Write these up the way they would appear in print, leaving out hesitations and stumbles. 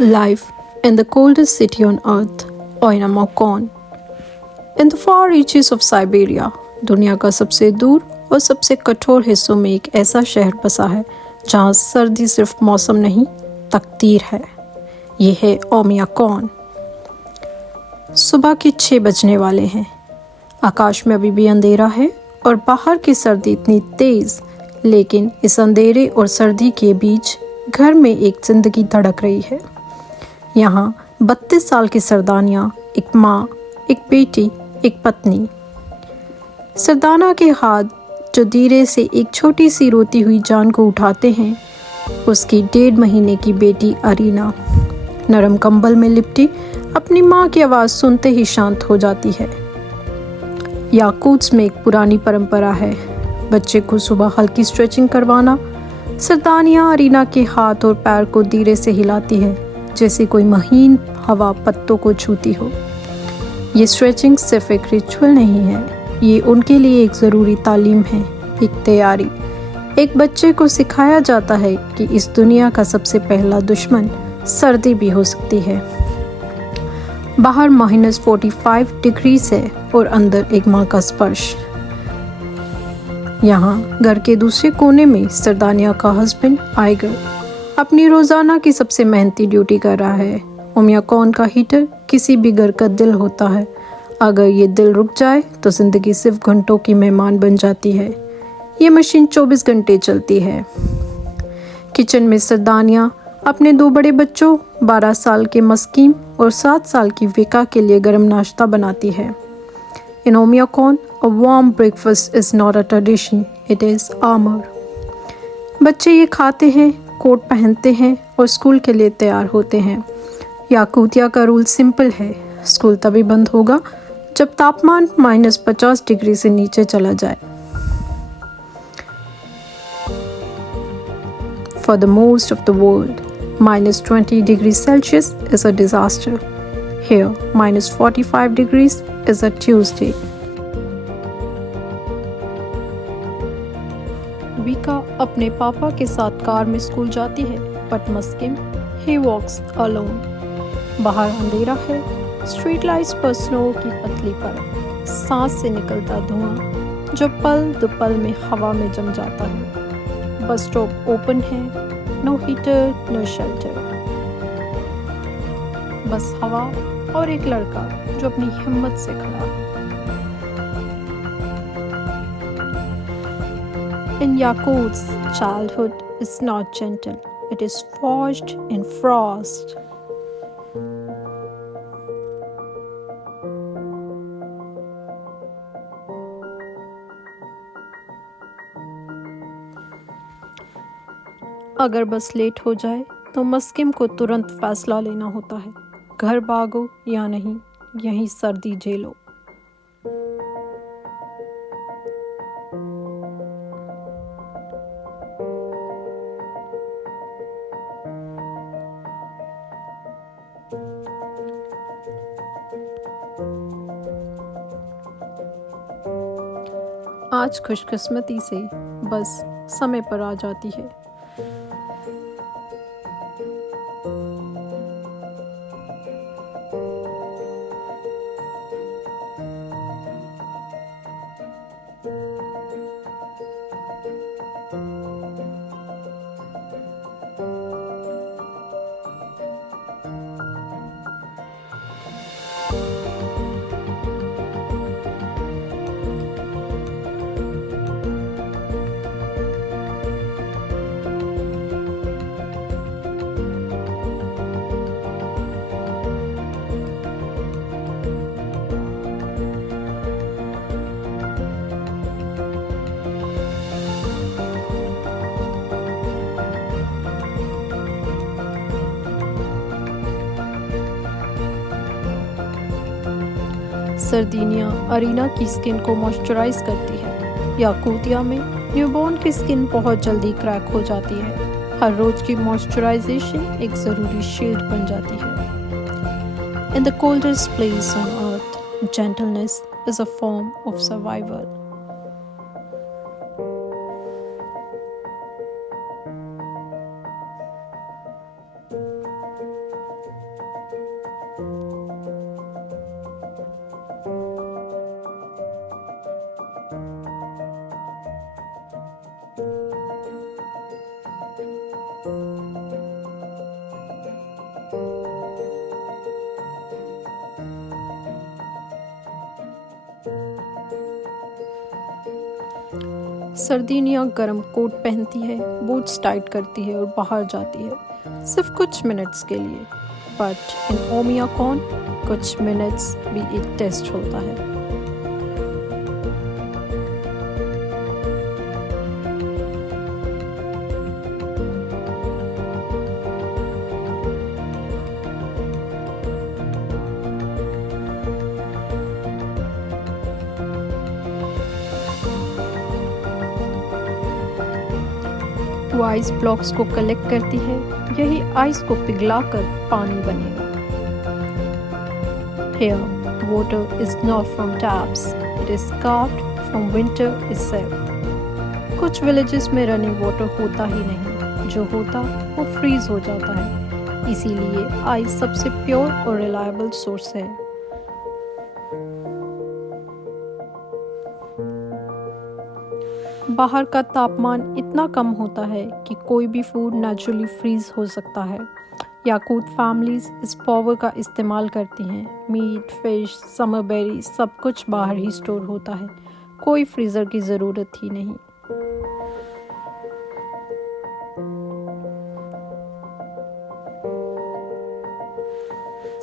Life in the coldest city on earth, Oinamokon. In the far reaches of Siberia, दुनिया का सबसे दूर और सबसे कठोर हिस्सों में एक ऐसा शहर बसा है जहाँ सर्दी सिर्फ मौसम नहीं, तकदीर है। ये है ओमियाकॉन। सुबह के 6 बजने वाले हैं। आकाश में अभी भी अंधेरा है और बाहर की सर्दी इतनी तेज, लेकिन इस अंधेरे और सर्दी के बीच घर में एक जिंदगी धड़क रही है। यहाँ 32 साल की सरदानिया, एक माँ, एक बेटी, एक पत्नी। सरदाना के हाथ जो धीरे से एक छोटी सी रोती हुई जान को उठाते हैं, उसकी 1.5 महीने की बेटी अरीना नरम कंबल में लिपटी अपनी माँ की आवाज़ सुनते ही शांत हो जाती है। याकूत्स में एक पुरानी परंपरा है, बच्चे को सुबह हल्की स्ट्रेचिंग करवाना। सरदानिया अरीना के हाथ और पैर को धीरे से हिलाती है, जैसे कोई महीन हवा पत्तों को छूती हो। ये स्ट्रेचिंग सिर्फ एक रिचुअल नहीं है, ये उनके लिए एक ज़रूरी तालीम है, एक तैयारी। एक बच्चे को सिखाया जाता है कि इस दुनिया का सबसे पहला दुश्मन सर्दी भी हो सकती है। बाहर -45 डिग्री है और अंदर एक माँ का स्पर्श। यहाँ घर के दूसरे कोने में सरदानिया का हस्बैंड आइगर अपनी रोज़ाना की सबसे मेहनती ड्यूटी कर रहा है। ओमियाकॉन का हीटर किसी भी घर का दिल होता है। अगर ये दिल रुक जाए तो ज़िंदगी सिर्फ घंटों की मेहमान बन जाती है। ये मशीन 24 घंटे चलती है। किचन में सरदानिया अपने 2 बड़े बच्चों 12 साल के मस्कीम और 7 साल की विका के लिए गर्म नाश्ता बनाती है। In Omiyakorn, a warm breakfast is not a tradition, it is armor. बच्चे ये खाते हैं, कोट पहनते हैं और स्कूल के लिए तैयार होते हैं। याकूतिया का रूल सिंपल है, स्कूल तभी बंद होगा जब तापमान -50 डिग्री से नीचे चला जाए। For the most of the world, -20 degrees Celsius is a disaster. Here, -45 degrees is a Tuesday. विका अपने पापा के साथ कार में स्कूल जाती है, बट मस्किम he walks alone. बाहर अंधेरा है, स्ट्रीट लाइट्स पर स्नो की पतली परत, सांस से निकलता धुआं जो पल दो पल में हवा में जम जाता है। बस स्टॉप ओपन है, नो हीटर, नो शेल्टर, बस हवा और एक लड़का जो अपनी हिम्मत से खड़ा है। In Yakut's, childhood is not gentle, it is forged in frost. अगर बस लेट हो जाए तो मस्किम को तुरंत फैसला लेना होता है, घर भागो या नहीं, यहीं सर्दी झेलो। आज खुशकिस्मती से बस समय पर आ जाती है। सर्दिनिया अरीना की स्किन को मॉइस्चराइज करती है। याकूतिया में न्यूबॉर्न की स्किन बहुत जल्दी क्रैक हो जाती है। हर रोज की मॉइस्चराइजेशन एक ज़रूरी शील्ड बन जाती है। In the coldest place on earth, gentleness is a form of survival. सर्दिनिया गर्म कोट पहनती है, बूट्स टाइट करती है और बाहर जाती है, सिर्फ कुछ मिनट्स के लिए। बट इन ओमियाकॉन कुछ मिनट्स भी एक टेस्ट होता है। वो आइस ब्लॉक्स को कलेक्ट करती है, यही आइस को पिघलाकर पानी बनेगा। Here, water is not from taps, it is carved from winter itself. कुछ विलेजेस में रनिंग वाटर होता ही नहीं, जो होता वो फ्रीज हो जाता है, इसीलिए आइस सबसे प्योर और रिलायबल सोर्स है। बाहर का तापमान इतना कम होता है कि कोई भी फूड नेचुरली फ्रीज हो सकता है। याकूत फैमिलीज इस पावर का इस्तेमाल करती हैं। मीट, फिश, समर बेरी सब कुछ बाहर ही स्टोर होता है, कोई फ्रीज़र की ज़रूरत ही नहीं।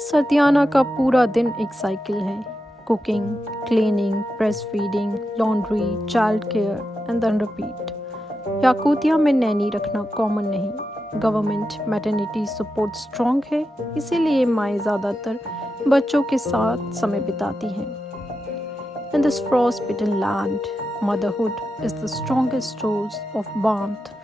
सर्दियाना का पूरा दिन एक साइकिल है। Cooking, cleaning, breast feeding, laundry, child care and then repeat. Yakutia में नैनी रखना कॉमन नहीं। गवर्नमेंट मैटरनिटी सपोर्ट स्ट्रॉन्ग है, इसीलिए माएँ ज़्यादातर बच्चों के साथ समय बिताती हैं। In this frost-bitten land, motherhood is the strongest source of warmth.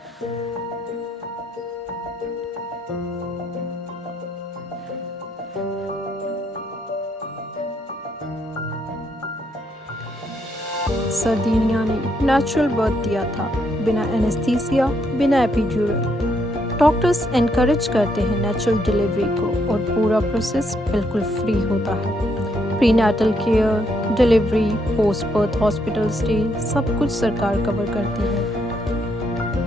सर्दिनिया ने नेचुरल बर्थ दिया था, बिना एनेस्थीसिया, बिना एपिड्यूरल। डॉक्टर्स एनकरेज करते हैं नेचुरल डिलीवरी को और पूरा प्रोसेस बिल्कुल फ्री होता है। Prenatal care, delivery, post birth hospital stay सब कुछ सरकार कवर करती है।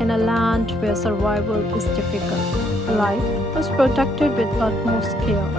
In a land where survival is difficult, life is protected with utmost care.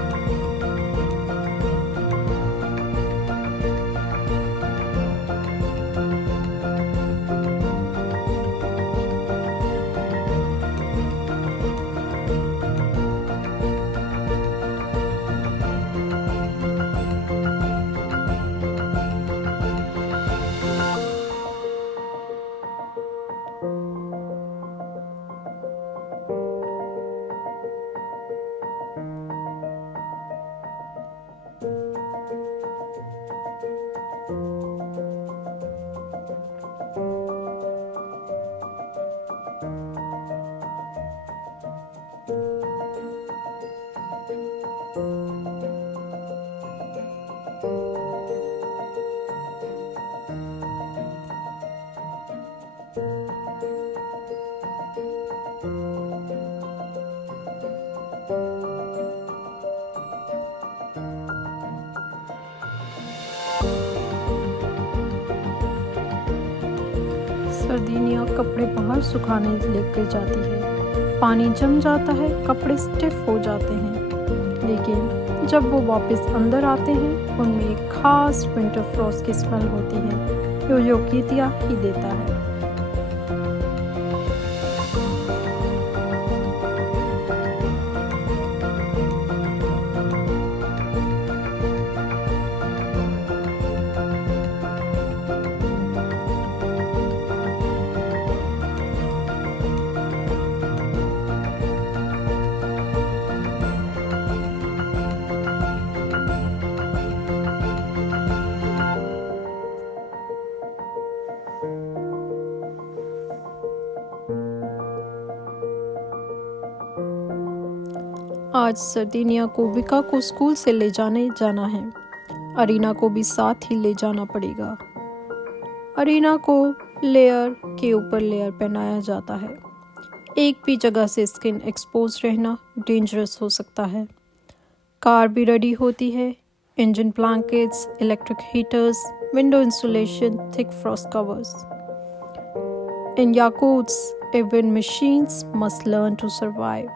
सर्दिनिया कपड़े बाहर सुखाने लेकर जाती है। पानी जम जाता है, कपड़े स्टिफ हो जाते हैं, लेकिन जब वो वापस अंदर आते हैं उनमें एक खास विंटर फ्रॉस्ट की स्मेल होती है, जो योकितिया ही देता है। आज सर्दिनिया को विका को स्कूल से ले जाना है। अरीना को भी साथ ही ले जाना पड़ेगा। अरीना को लेयर के ऊपर लेयर पहनाया जाता है। एक भी जगह से स्किन एक्सपोज रहना डेंजरस हो सकता है। कार भी रेडी होती है। Engine blankets, electric heaters, window insulation, thick frost covers. In Yakuts, even machines must learn to survive.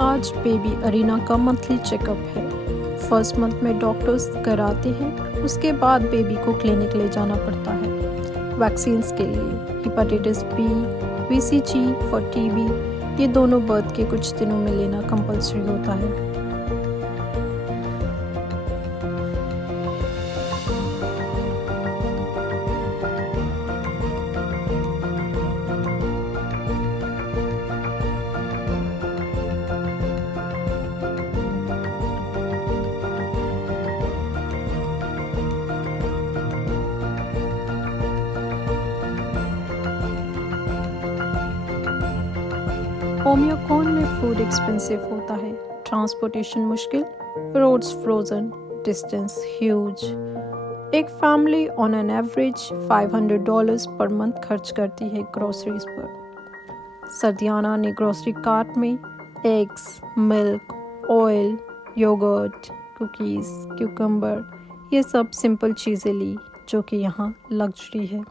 आज बेबी अरीना का मंथली चेकअप है। फर्स्ट मंथ में डॉक्टर्स कराते हैं, उसके बाद बेबी को क्लिनिक ले जाना पड़ता है वैक्सीन्स के लिए। Hepatitis B, BCG for TB, ये दोनों बर्थ के कुछ दिनों में लेना कंपलसरी होता है। ओमियोकॉन में फूड एक्सपेंसिव होता है, ट्रांसपोर्टेशन मुश्किल, रोड्स फ्रोजन, डिस्टेंस ह्यूज। एक family on an average $500 per month खर्च करती है ग्रोसरीज पर। सर्दियाना ने ग्रोसरी कार्ट में eggs, milk, oil, yoghurt, cookies, cucumber, ये सब सिंपल चीज़ें ली जो कि यहाँ लग्जरी है।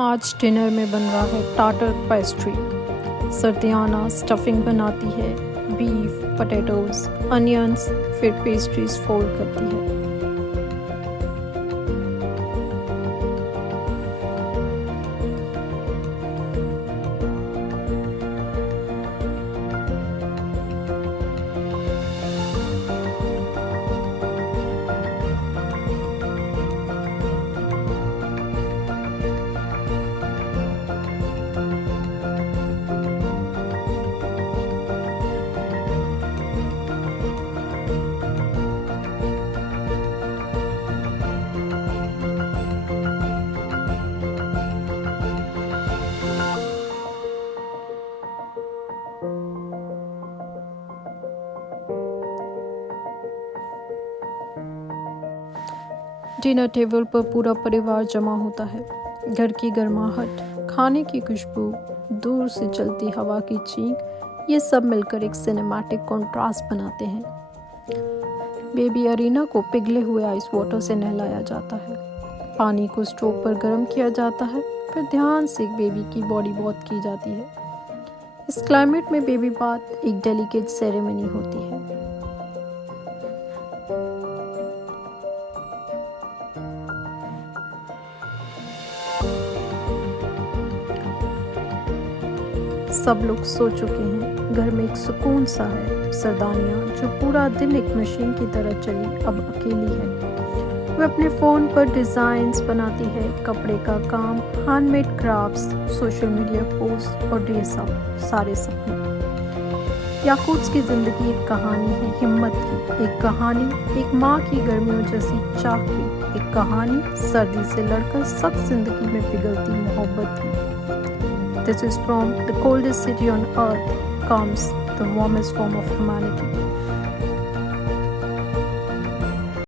आज डिनर में बन रहा है टाटर पेस्ट्री। सर्दियाना स्टफिंग बनाती है, बीफ, पोटैटोज, अनियंस, फिर पेस्ट्रीज फोल्ड करती है। डिनर टेबल पर पूरा परिवार जमा होता है। घर की गर्माहट, खाने की खुशबू, दूर से चलती हवा की चीख, ये सब मिलकर एक सिनेमैटिक कॉन्ट्रास्ट बनाते हैं। बेबी अरीना को पिघले हुए आइस वाटर से नहलाया जाता है। पानी को स्टोव पर गर्म किया जाता है, फिर ध्यान से बेबी की बॉडी वॉश की जाती है। इस क्लाइमेट में बेबी बाथ एक डेलिकेट सेरेमनी होती है। सब लोग सो चुके हैं, घर में एक सुकून सा है। सरदानिया जो पूरा दिन एक मशीन की तरह चली, अब अकेली है। वह अपने फ़ोन पर डिज़ाइंस बनाती है, कपड़े का काम, handmade crafts, social media post और ड्रेस अप, सारे सपने। याकूत्स की ज़िंदगी एक कहानी है हिम्मत की, एक कहानी एक माँ की गर्मियों जैसी चाह की, एक कहानी सर्दी से लड़कर सख्त ज़िंदगी में पिघलती मोहब्बत की। This is from the coldest city on earth comes the warmest form of humanity.